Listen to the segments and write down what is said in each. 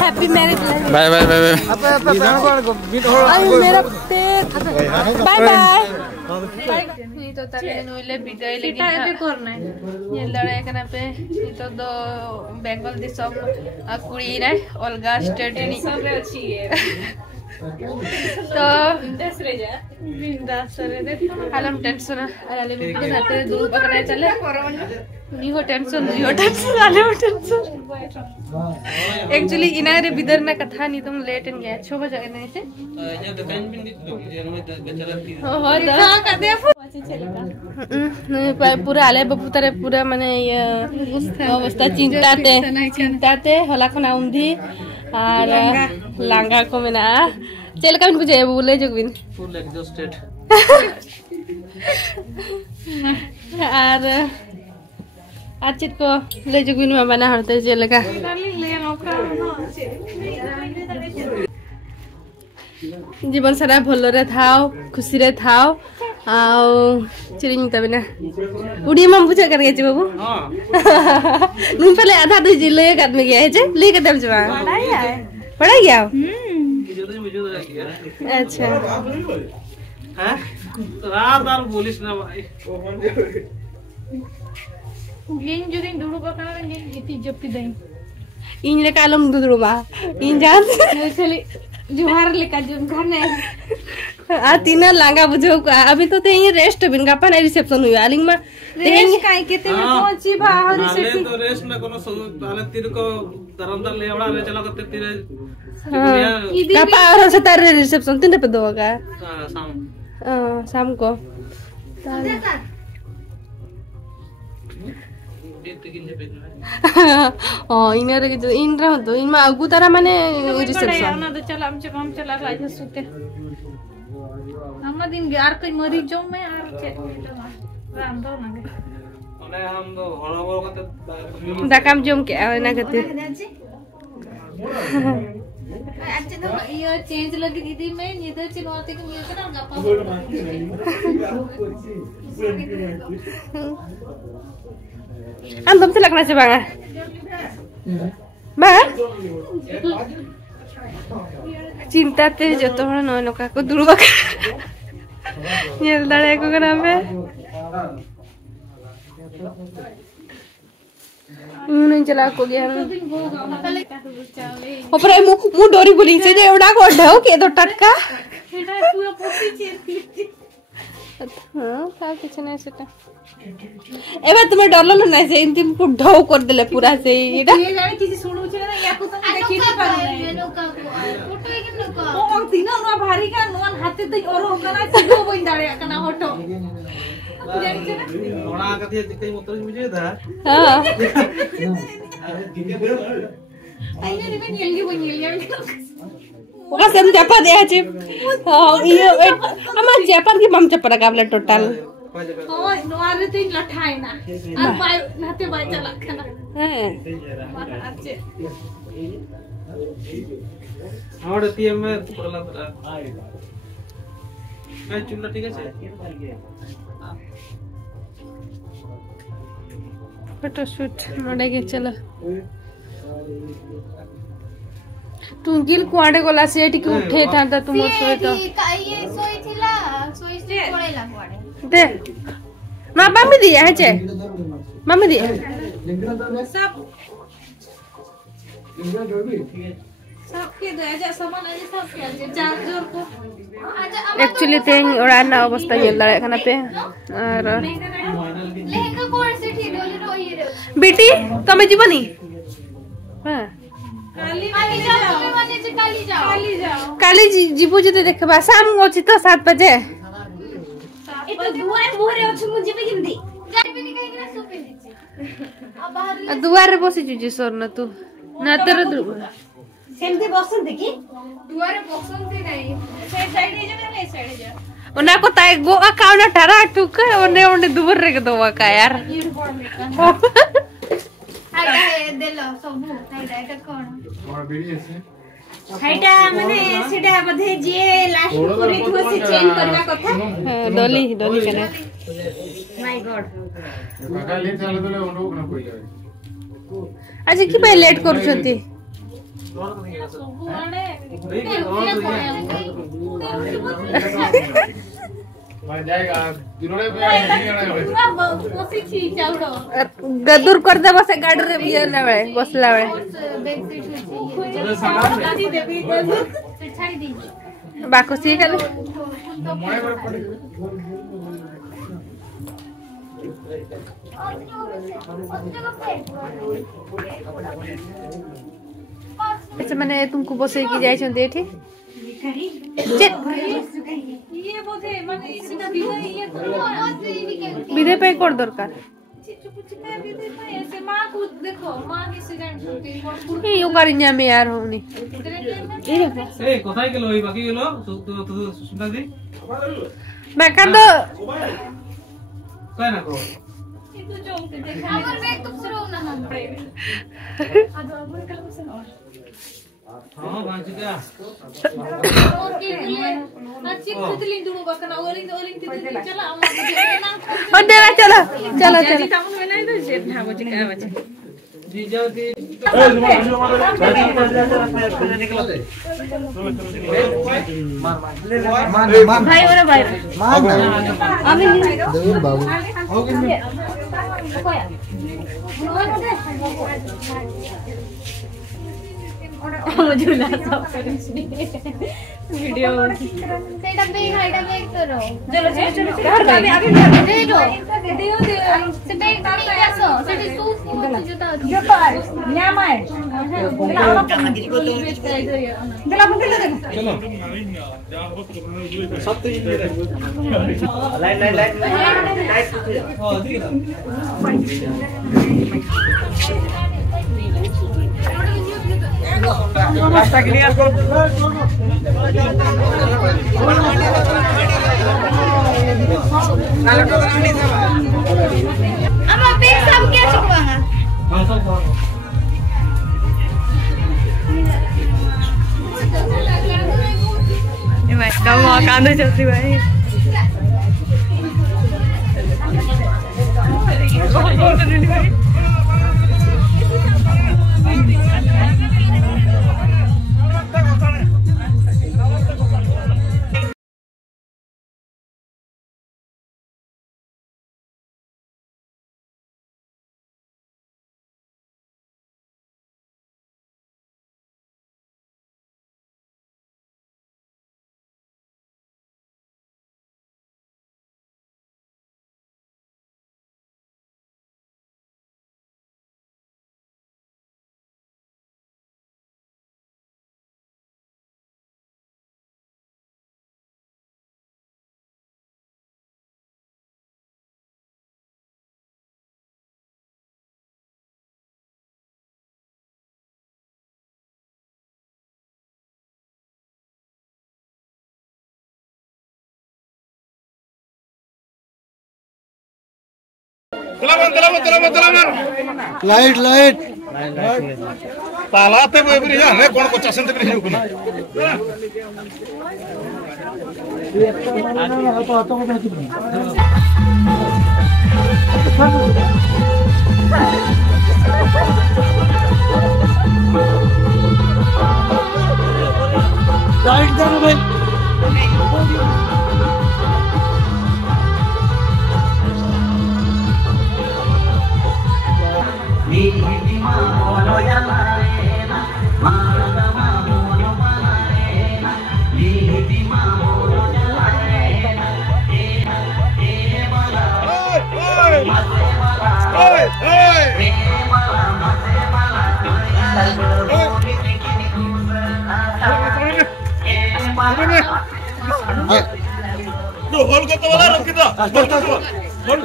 Happy marriage bye bye bye bye मेरा bye bye तो तारे नोइले विदाई लेकिन एबे करना है ये लड़ाई करना पे तो दो बेंगल दि सब कुड़ी रे अलगा स्टेट नि सब रे अछि तो बिंदास रे दे आलम टेंशन आले में रात दूर पकड़ाए चले नी हो टेंशन आले हो टेंशन एक्चुअली इना रे बिदर ना कथा नी तुम लेट इन गया 6 बजे नहीं से ये दुकान भी नहीं हो देखा कर दे पूरा आले बाबू तारे पूरा माने ये अवस्था चिंताते होला खना उंधी और लांगा को मेना चल का बुझे बोले जगविन फुल एग्जॉस्टेड और आज को ले जगविन में बना हरते चल का जीवन सारा भल रे थाओ खुशी रे थाओ आओ चिरिंग तबे ना उड़ी मम बुझे कर गए बाबू हां नुन पहले आधा दे जिले काट में गया है जे लेके दम जवा पढ़ा गया अच्छा हां रात दाल बोलिस ना भाई इन जो दिन दुडू पकड़ा रे इति जप्ती दई इन ले कालम दुडूबा इन जान चली जुहार लेका जो घर ने आ तीन लांगा बुझो अभी तो ते ये रेस्ट बिन का पन रिसेप्शन हुई आलिंग में रेस्ट काई केते में पहुंची बा रिसेप्शन तो रेस्ट में कोनो ताले तीर को दरंदर लेवड़ा रे चला करते तीर का पावर से तारे रिसेप्शन तीन पे दो का शाम को इनर के इन रह तो इन में आगु तारा माने रिसेप्शन ना तो चला हम चला राजा सुते हम दिन यार कोई मरी जो मैं यार राम दो ना माने हम तो हड़ा बोल करते दाकाम जम के ना करते अच्छा तो ये चेंज लगी दीदी मैं इधर चिनवाते के मिलते ना गप्पा हम तुमसे लगना से बांगा मां चिंता ते जतो हण न नका को दुर्बा येल दाड़े को नाम पे नहीं चला को गया ऊपर मु डोरी बोली से जे एवडा को ढाओ के तो टटका एटा पूरा पोती चेक हां का कुछ नहीं सेटा एबे तुम डरलो ना से इंतिम को ढौ कर देले पूरा से एटा ये जाने किसी सुनु छ ना या को तुम देखि नहीं पारे मेनो का फोटो है कि नको ओ तीनो ना भारी का नोन हाथे तो और होगा ना सिधो बइन दाड़े कना फोटो जानि छ ना ओणा कथि दिखै मोतर बुझे दा हां आइने रे बन येलगी बन येलगी ओका सेम चपा दे आछे हां ये अमा चपा की बम चपा काबले टोटल ओय नोआरे तीन लठाई ना और पाय नाते बाय चला खाना हैं अच्छे और टीएम में पड़ला मैं चुनला ठीक है फोटो शूट नडेगे चलो टुंगिल कुआडे गला सेट के उठे था तुम सोए तो ये सोई थिला सोई से पळेला कुआडे दे मां मम्मी दी है छे मम्मी दी सब सबके दे जा सामान है सब के चार्जर को एक्चुअली तें उड़ाना अवस्था ये लड़े खाना पे और लहंगा कोड से ठीक डोली रोई रे बेटी तमे जीवनी हां काली जीवो जते देखबा शाम होची तो 7 बजे ए तो दुआर मोरे अछि मु जेबे किंदी जाबे नि कहि ना सोपे दिछि आ बाहर दुआर रे बसी जुजी सोर न तू ना तर सेमते बसन देखि दुआर रे बसन के नहीं से साइड जे ना ले साइड जा ओना को ताई गो अकाउंट टारा टुक ओने ओने दुबर रे के दवा का यार आइडा देलो सब आइडा का कोन और बीडी से हाइटा माने सेटा बधे जे लास्ट पूरी थो से चेंज करबा कथा डोली डोली करे माय गॉड काले चले गले ओनो न कोइले आज की पे लेट करू छथि मैं जाएगा दिनोड़े पे कोसी छी चाउडो गदुर कर दे बस गाड़ी रे बियला बेले बसला बेले छाड़ी दी बाको सी खाली मने पर पड़े ऐसे मैंने तुमको बसे की जाई छन एठी ये बोधे माने सीधा विदाई ये तो विदे पे कोड दरकार ऐसे मां को देखो मां के सिलेंड ए यो करिन्या में यार होनी ए কোথায় গেল ওই বাকি গেল তো সুন্দর দি बेकार दो কয় না কো तो चौक देखा अगर बैग तो सरो ना हम पड़े अब अगर कल से और हां बांच गया और के लिए अच्छी खुदली दुनो बकना ओलिंग ओलिंग चला हम और देवा चलो चलो चलो जी तमन में नहीं तो जेठ ना बचे का बचे जी जाओ दी भाई और भाई আমি देवन बाबू मुझे सब वीडियो सेटा बेग हाइटा बेग करो चलो चलो चलो दे दो दियो दियो से बेग नहीं आसो सेटी सूप जूता जूता न्यामा है दिला मुझे दे चलो सब तो ये लाइन लाइन लाइन हां दिख रहा रास्ता क्लियर करो अब बेग सब क्या छिपवांगा हां सब ए भाई कम कांदे चलती भाई लाइट लाइट तालाते वो भी जाने कौन को चसन ते भी रुकना लाइट दे भाई होल करते वाला रख कितना होल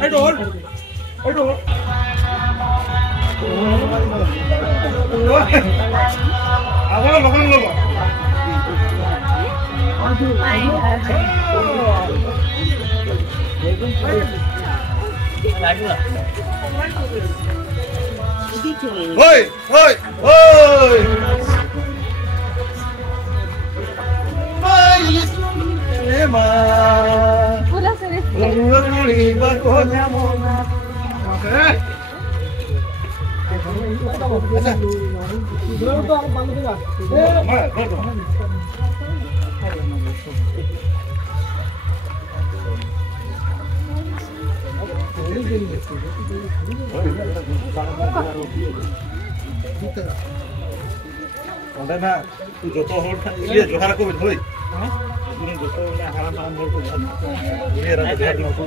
हेड होल आवाज लगन लगा ओए ओए ओए Onda na tu joto hor ile johar ko bhoi ini joto na haram haram hor ko ini ra johar ko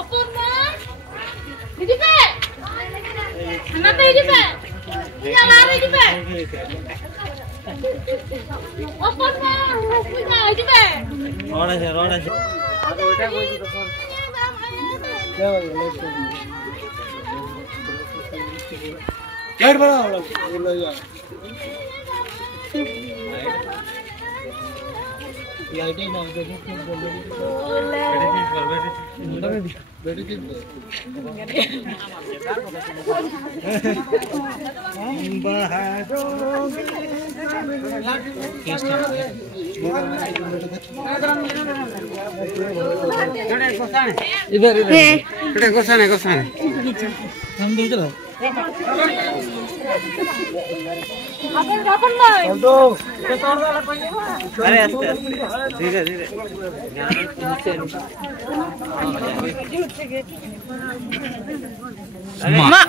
Apa man? Ini Pak. Anak ini Pak. Punya lari ini Pak. Apa man? Punya ini Pak. Rona sih. Kya bana ये ID ना बेटी की बोल बेटी की इधर इधर गोसाने हम देख लो अपन नहीं। अरे आस्ते धीरे धीरे मा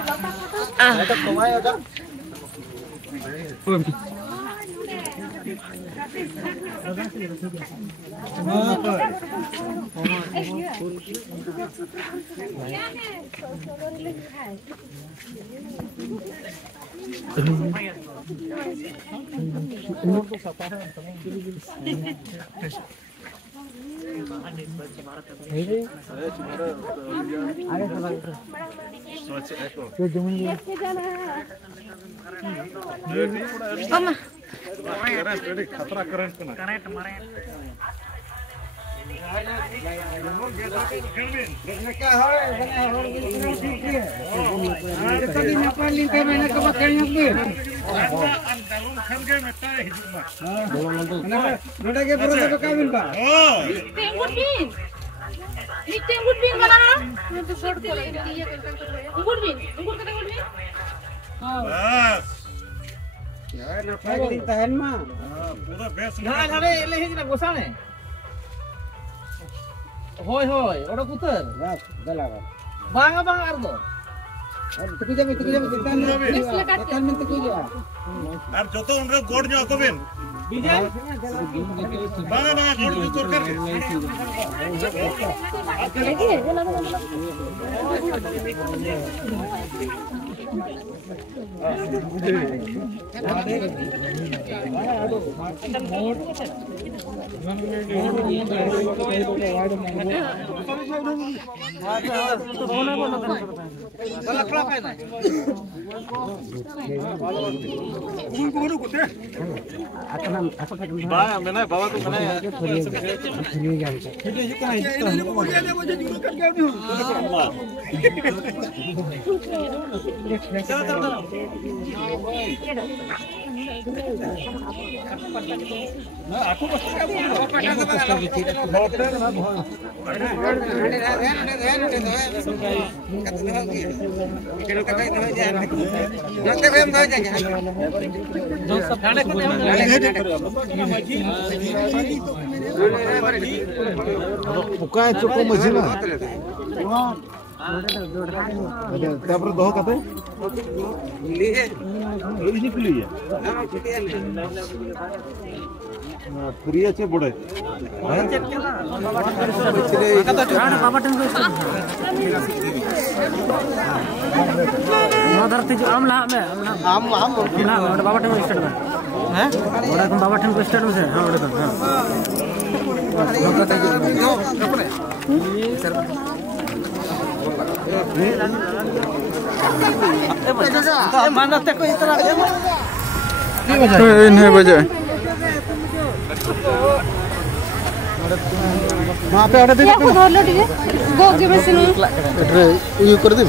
खतरा करंट होय होय ओडो कुतर बला बांगा बांगा अर्दो और तकु जाबे तेतान में तकु जा আর যত উনরে গোড নিও কবেন বিজয় বাংলা বাংলা গোড নিও সরকার बाया मैंने बाबा को मैंने पुकाय चुको मझिला तापर दो कते लिए रोहिणी खुली है फ्री আছে বড় उधर से जो आम ला में आम आम ना बाबा टेन स्टार्ट में हैं बड़ा कम बाबा टेन को स्टार्ट में से हां बड़ा हां मानते को इतना नहीं बजे मा पे ऑर्डर दे या को धरलो ठीक है गो के मशीन ये कर दे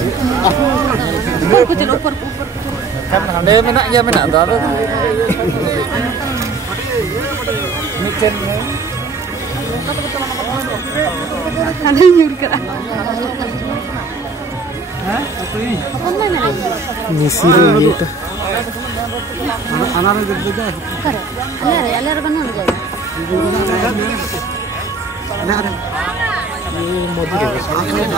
ऊपर को चलो ऊपर kan hande menak ya menak do micen ada nyuri kera ha apri apa mana nisiro itu anak de de kare alar kan na jaga ada modi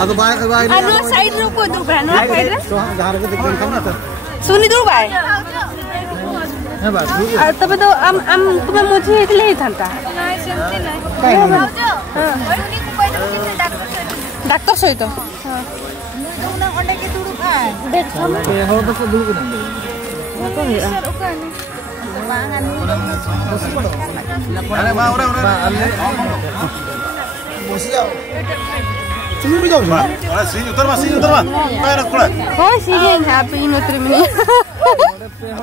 ado baik anu side ro ko do bhano side रे तो घर के देखन खाना तो सुनी दूर भाई है बात तबे तो हम तुम्हें मुझे इतले ही थांता नहीं सेमती नहीं काई हां सुनी को कोई डॉक्टर सहित ना ओंडे के दुड़ू आ देख हम ए हो बस दूर को तो है सर उकान bangan अरे बा ओरे bos jauh sini भी jauh अरे सीन उतर मा काय रख पड़ा हो सीरियन हैप्पी इन उतर में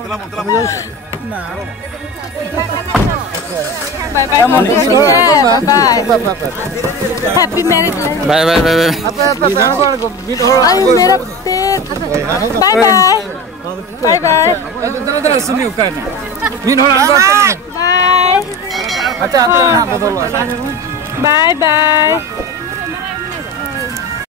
मतलब ना bye bye bye happy marriage life bye bye bye apa बीट हो मेरा bye bye bye bye terus sini ukan min ho anggo bye अच्छा आते हैं बदल बाय बाय